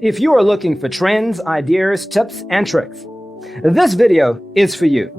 If you are looking for trends, ideas, tips, and tricks, this video is for you.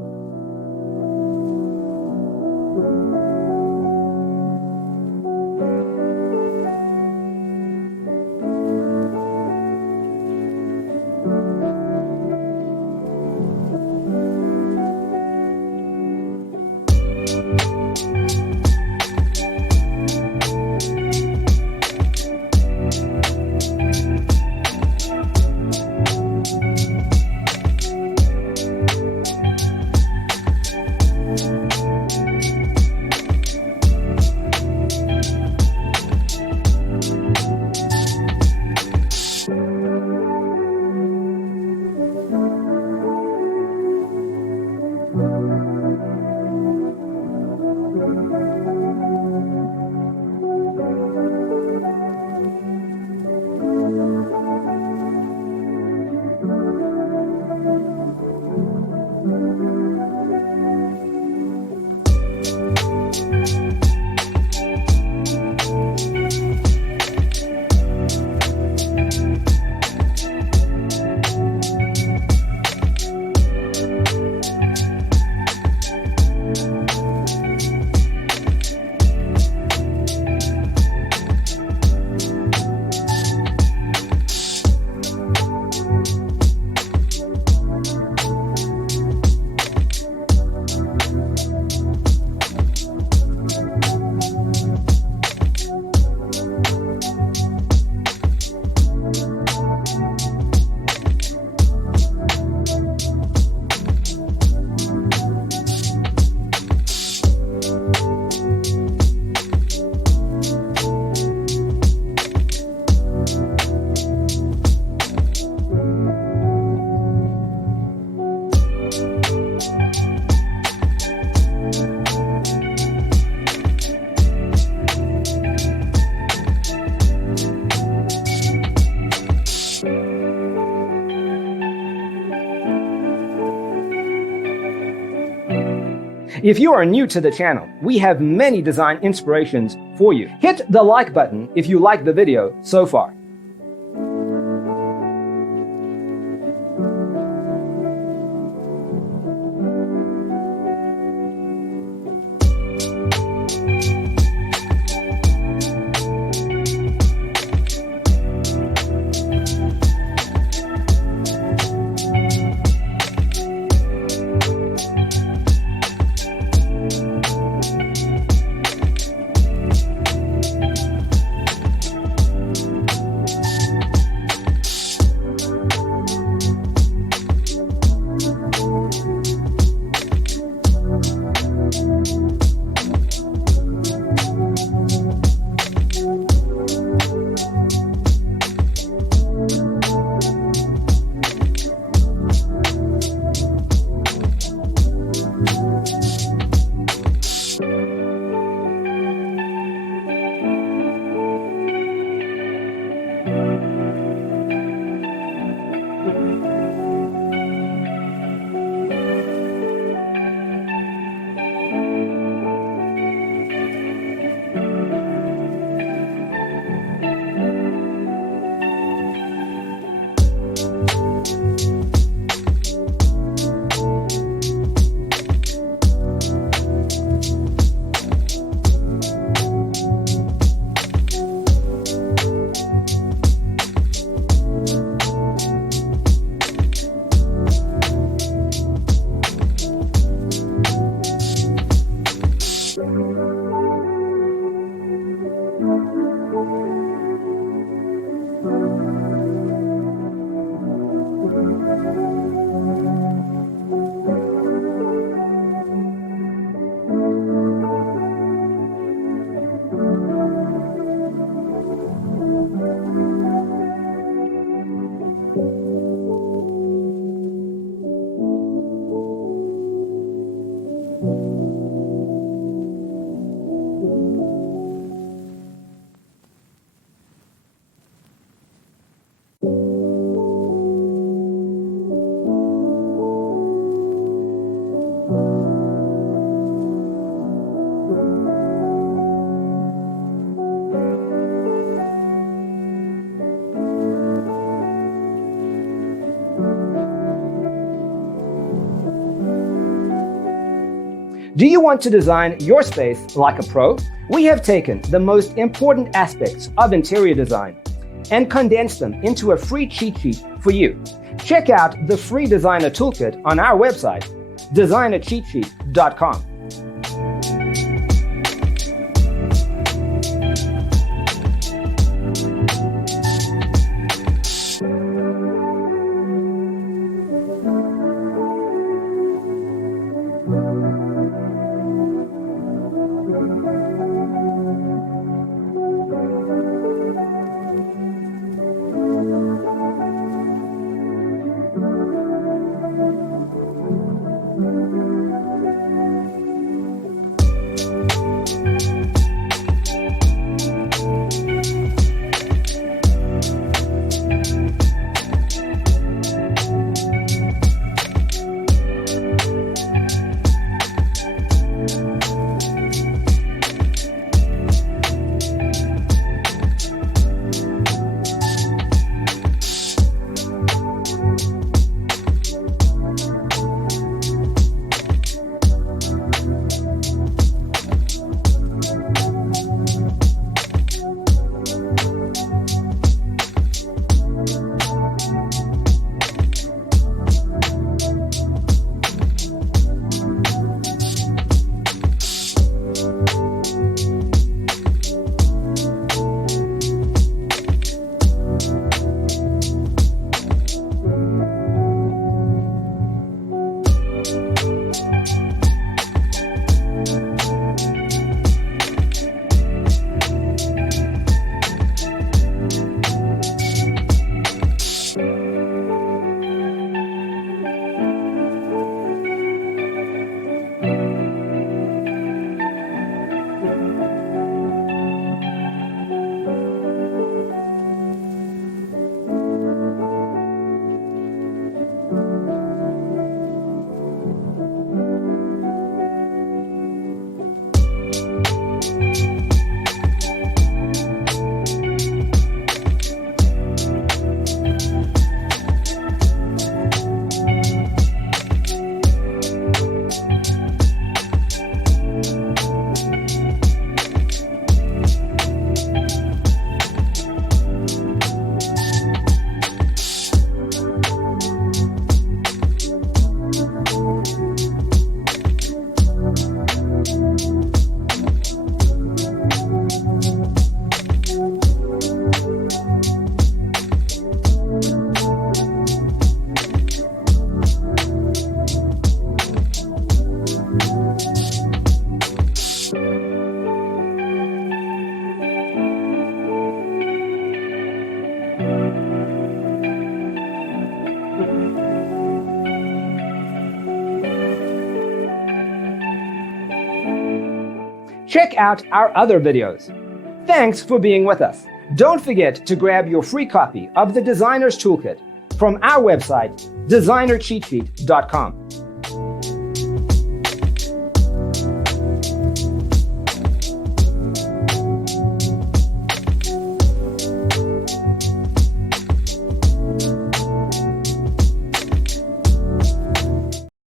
If you are new to the channel, we have many design inspirations for you. Hit the like button if you like the video so far. Do you want to design your space like a pro? We have taken the most important aspects of interior design and condensed them into a free cheat sheet for you. Check out the free designer toolkit on our website, designercheatsheet.com. Check out our other videos. Thanks for being with us. Don't forget to grab your free copy of the Designer's Toolkit from our website, designercheatsheet.com.